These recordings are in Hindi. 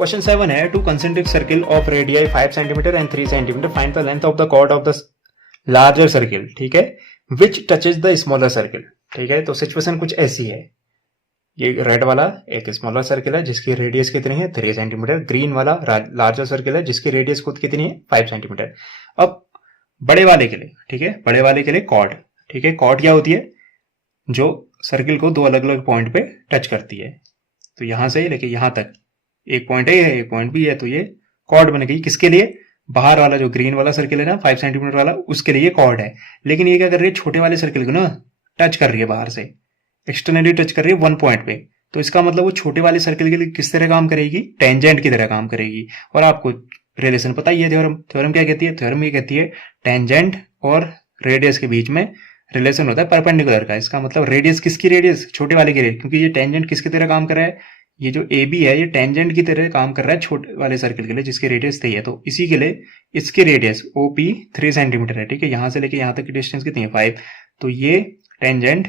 क्वेश्चन 7 है, two concentric circle of radii 5 centimetre and 3 centimetre, find the length of the chord of the larger circle, ठीक है, which touches the smaller circle. ठीक है, तो सिचुएशन कुछ ऐसी है, ये रेड वाला एक स्मॉलर सर्किल है जिसकी रेडियस कितनी है 3 सेंटीमीटर, ग्रीन वाला लार्जर सर्किल है जिसकी रेडियस खुद कितनी है 5 सेंटीमीटर। अब बड़े वाले के लिए, ठीक है, बड़े वाले के लिए कॉर्ड, ठीक है, कॉर्ड क्या होती है, जो सर्किल को दो अलग अलग पॉइंट पे टच करती है। तो यहां से लेके यहां तक एक पॉइंट ए है, एक पॉइंट बी है, तो ये कॉर्ड बन गई। किसके लिए, बाहर वाला जो ग्रीन वाला सर्किल है ना 5 सेंटीमीटर वाला, उसके लिए कॉर्ड है। लेकिन ये क्या कर रही है, छोटे वाले सर्किल को ना टच कर रही है, बाहर से एक्सटर्नली टच कर रही है 1 पॉइंट पे। तो इसका मतलब वो छोटे वाले सर्किल के लिए किस तरह काम करेगी, टेंजेंट की तरह काम करेगी। और आपको रिलेशन पता ही है, थ्योरम क्या कहती है, थ्योरम ये कहती है टेंजेंट और रेडियस के बीच में रिलेशन होता है परपेंडिकुलर का। इसका मतलब रेडियस किसकी, रेडियस छोटे वाले के लिए, क्योंकि ये टेंजेंट किसकी तरह काम कर रहा है, ये जो ए बी है ये टेंजेंट की तरह काम कर रहा है छोटे वाले सर्किल के लिए जिसकी रेडियस 3 है। तो इसी के लिए इसकी रेडियस ओ पी 3 सेंटीमीटर है, ठीक है, यहां से लेके यहां तक की डिस्टेंस कितनी है 5। तो ये टेंजेंट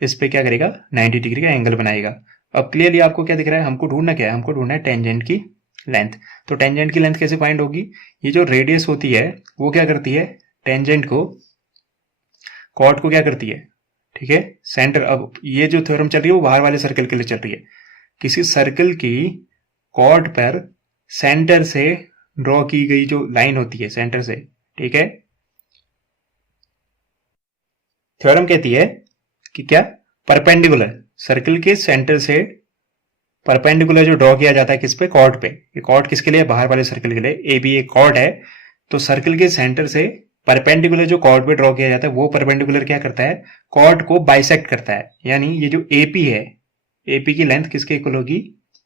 इस पे क्या करेगा 90 डिग्री का एंगल बनाएगा। अब क्लियरली आपको क्या दिख रहा है, हमको ढूंढना क्या है, हमको ढूंढना है टेंजेंट की लेंथ। तो टेंजेंट की लेंथ कैसे फाइंड होगी, ये जो रेडियस होती है वो क्या करती है, टेंजेंट को, कॉर्ड को क्या करती है, ठीक है, सेंटर। अब ये जो थ्योरम चल रही है वो बाहर वाले सर्किल के लिए चल रही है। किसी सर्किल की कॉर्ड पर सेंटर से ड्रॉ की गई जो लाइन होती है सेंटर से, ठीक है, थ्योरम कहती है कि क्या, परपेंडिकुलर, सर्किल के सेंटर से परपेंडिकुलर जो ड्रॉ किया जाता है किस पे, कॉर्ड पे। ये कॉर्ड किसके लिए, बाहर वाले सर्किल के लिए, ए बी एक कॉर्ड है। तो सर्किल के सेंटर से परपेंडिकुलर जो कॉर्ड पे ड्रॉ किया जाता है वो परपेंडिकुलर क्या करता है, कॉर्ड को बाइसेक्ट करता है। यानी ये जो एपी है, एपी की लेंथ किसके इक्वल होगी,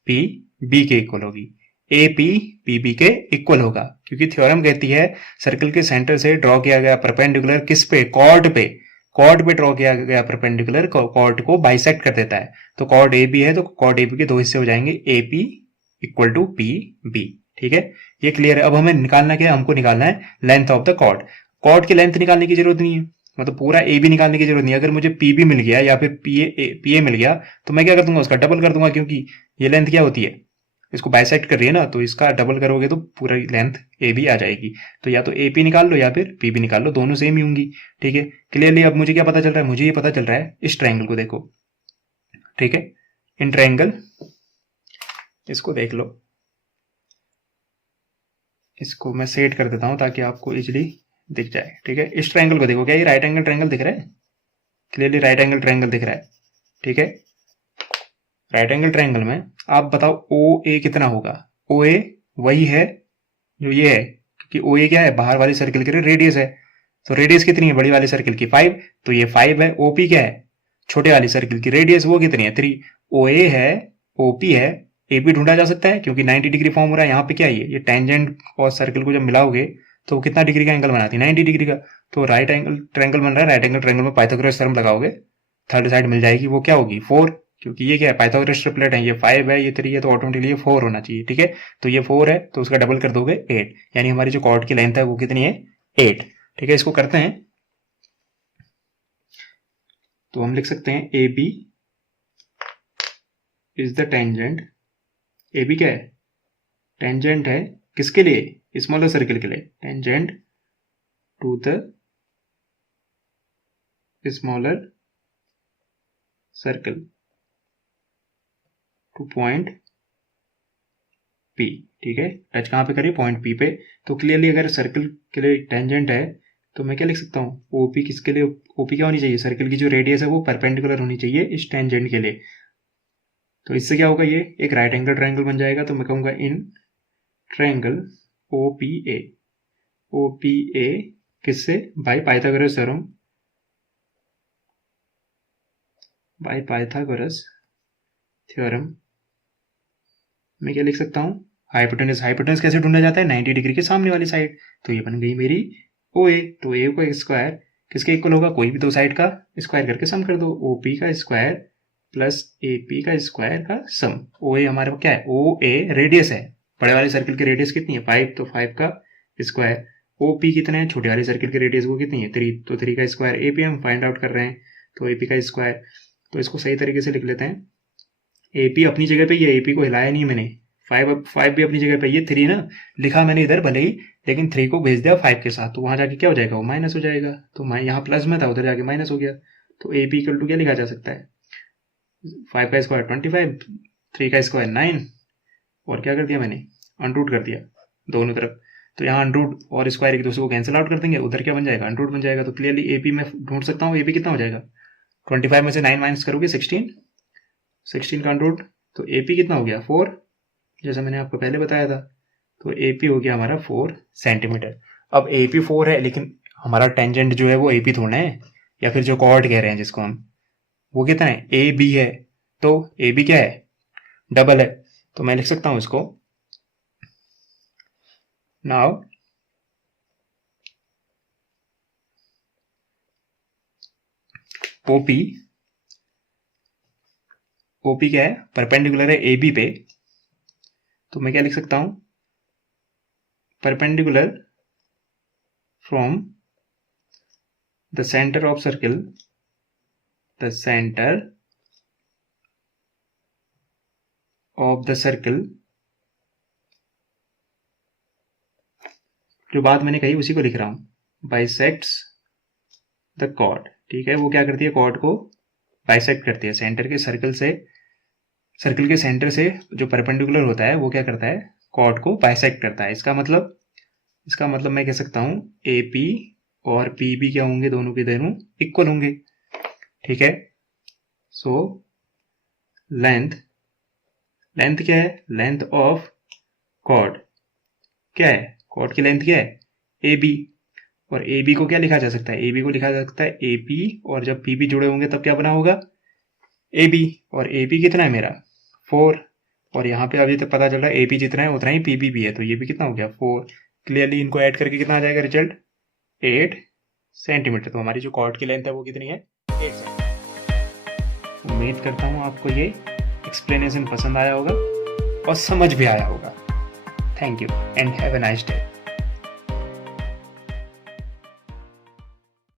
पी बी के इक्वल होगी, एपी पी बी के इक्वल होगा। क्योंकि थ्योरम कहती है सर्किल के सेंटर से ड्रॉ किया गया परपेंडिकुलर किस पे, कॉर्ड पे, कॉर्ड पे ड्रॉ किया गया परपेंडिकुलर कॉर्ड को बाइसेक्ट कर देता है। तो कॉर्ड ए बी है तो कॉर्ड ए बी के दो हिस्से हो जाएंगे, A P equal to P B, ठीक है, ये क्लियर है। अब हमें निकालना क्या है, हमको निकालना है length of the chord. Chord की लेंथ निकालने की जरूरत नहीं है, मतलब पूरा ए बी निकालने की जरूरत नहीं है। अगर मुझे पी बी मिल गया या फिर पी ए मिल गया तो मैं क्या कर दूंगा, उसका डबल कर दूंगा, क्योंकि ये लेंथ क्या होती है, इसको बाइसेक्ट कर रही है ना, तो इसका डबल करोगे तो पूरा लेंथ ए बी आ जाएगी। तो या तो ए पी निकाल लो या फिर पी बी निकाल लो, दोनों सेम ही होंगी, ठीक है। क्लियरली अब मुझे क्या पता चल रहा है, मुझे ये पता चल रहा है, इस ट्रायंगल को देखो, ठीक है, इन ट्रायंगल इसको देख लो, इसको मैं सेट कर देता हूं ताकि आपको इजीली दिख जाए, ठीक है। इस ट्रायंगल को देखो, क्या ये राइट एंगल ट्रायंगल दिख रहा है, क्लियरली राइट एंगल ट्रायंगल दिख रहा है, ठीक है। राइट एंगल ट्रायंगल में आप बताओ ओ ए कितना होगा, ओ ए वही है जो ये है, क्योंकि ओ ए क्या है, बाहर वाली सर्किल के लिए रेडियस है। तो रेडियस कितनी है बड़ी वाली सर्किल की 5, तो ये 5 है। ओपी क्या है, छोटे वाली सर्किल की रेडियस वो कितनी है 3। ओ ए है, ओपी है, ए बी ढूंढा जा सकता है क्योंकि 90 डिग्री फॉर्म हो रहा है। यहाँ पे क्या है, ये टेंजेंट और सर्किल को जब मिलाओगे तो कितना डिग्री का एंगल बनाती है, 90 डिग्री का। तो राइट एंगल ट्रायंगल बन रहा है, राइट एंगल ट्रायंगल में पाइथागोरस थ्योरम लगाओगे, थर्ड साइड मिल जाएगी, वो क्या होगी 4, क्योंकि ये क्या है पाइथागोरस ट्रिपलेट है, ये 5 है, ये 3 है, तो ऑटोमेटिकली ये 4 होना चाहिए, ठीक है। तो ये 4 है तो उसका डबल कर दोगे 8, यानी हमारी जो कॉर्ड की लेंथ है वो कितनी है 8, ठीक है। इसको करते हैं तो हम लिख सकते हैं A B is the tangent, A B क्या है, टेंजेंट है किसके लिए, स्मॉलर सर्किल के लिए, tangent to the smaller circle to point P, ठीक है। टच कहां पे करिए, पॉइंट पी पे। तो क्लियरली अगर सर्कल के लिए टेंजेंट है तो मैं क्या लिख सकता हूँ, ओपी किसके लिए, ओपी क्या होनी चाहिए, सर्कल की जो रेडियस है वो परपेंडिकुलर होनी चाहिए इस टेंजेंट के लिए। तो इससे क्या होगा, ये एक राइट एंगल ट्रायंगल बन जाएगा। तो मैं कहूंगा in triangle O P A, O P A किससे, by Pythagoras theorem, by Pythagoras theorem मैं क्या लिख सकता हूं, हाइपोटेनस। हाइपोटेनस कैसे ढूंढा जाता है, 90 डिग्री के सामने वाली साइड। तो ये बन गई मेरी ओ ए। तो ए को स्क्वायर किसके इक्वल होगा, कोई भी दो साइड का स्क्वायर करके सम कर दो, ओ पी का स्क्वायर प्लस ए पी का स्क्वायर का सम। ओ ए हमारे क्या है, ओ ए रेडियस है, बड़े वाले सर्किल की रेडियस कितनी है 5, तो 5 का स्क्वायर। ओ पी कितना है, छोटे वाले सर्किल की रेडियस वो कितनी है 3, तो 3 का स्क्वायर। ए पी हम फाइंड आउट कर रहे हैं तो ए पी का स्क्वायर। तो इसको सही तरीके से लिख लेते हैं, ए पी अपनी जगह पे, ये ए पी को हिलाया नहीं मैंने, 5 भी अपनी जगह पे, ये 3 ना लिखा मैंने इधर भले ही, लेकिन 3 को भेज दिया 5 के साथ, तो वहां जाके क्या हो जाएगा, वो माइनस हो जाएगा। तो यहाँ प्लस में था, उधर जाके माइनस हो गया। तो ए पी इक्वल टू क्या लिखा जा सकता है, 5 का स्क्वायर 25, 3 का स्क्वायर 9, और क्या कर दिया मैंने, अनरूट कर दिया दोनों तरफ। तो यहाँ अनरूट और स्क्वायर एक दूसरे को कैंसिल आउट कर देंगे, उधर क्या बन जाएगा, अनरूट बन जाएगा। तो क्लियरली एपी में ढूंढ सकता हूँ, एपी कितना हो जाएगा, 25 में से 9 माइनस करोगे 16 का अनरूट, तो एपी कितना हो गया 4, जैसा मैंने आपको पहले बताया था। तो एपी हो गया हमारा 4 सेंटीमीटर। अब एपी 4 है, लेकिन हमारा टेंजेंट जो है वो एपी थोड़ा है, या फिर जो कॉर्ड कह रहे हैं जिसको हम, वो कितना है, ए बी है। तो ए बी क्या है, डबल है। तो मैं लिख सकता हूं इसको, नाउ ओपी, ओपी क्या है, परपेंडिकुलर है ए बी पे। तो मैं क्या लिख सकता हूं, perpendicular from the centre of circle, the centre of the circle, जो बात मैंने कही उसी को लिख रहा हूं, बाइसेक्ट्स द कॉर्ड। ठीक है, वो क्या करती है, कॉर्ड को बाइसेक्ट करती है, सेंटर के सर्कल से, सर्कल के सेंटर से जो परपेंडिकुलर होता है वो क्या करता है, कॉर्ड को बाइसेक्ट करता है। इसका मतलब मैं कह सकता हूं ए पी और पी बी क्या होंगे, दोनों के दोनों इक्वल होंगे। ठीक है, सो लेंथ क्या है, लेंथ ऑफ कॉर्ड क्या है, कॉर्ड की लेंथ क्या है, ए बी। और ए बी को क्या लिखा जा सकता है, ए बी को लिखा जा सकता है ए पी, और जब पी बी जुड़े होंगे तब क्या बना होगा, ए बी। और ए पी कितना है मेरा 4, और यहाँ पे अभी तक पता चल रहा है ए पी जितना है उतना ही पी बी भी है, तो ये भी कितना हो गया 4। क्लियरली इनको ऐड करके कितना आ जाएगा रिजल्ट, 8 सेंटीमीटर। तो हमारी जो कॉर्ड की लेंथ है वो कितनी है, 8 सेंटीमीटर। उम्मीद करता हूँ आपको ये एक्सप्लेनेशन पसंद आया होगा और समझ भी आया होगा। Thank you and have a nice day.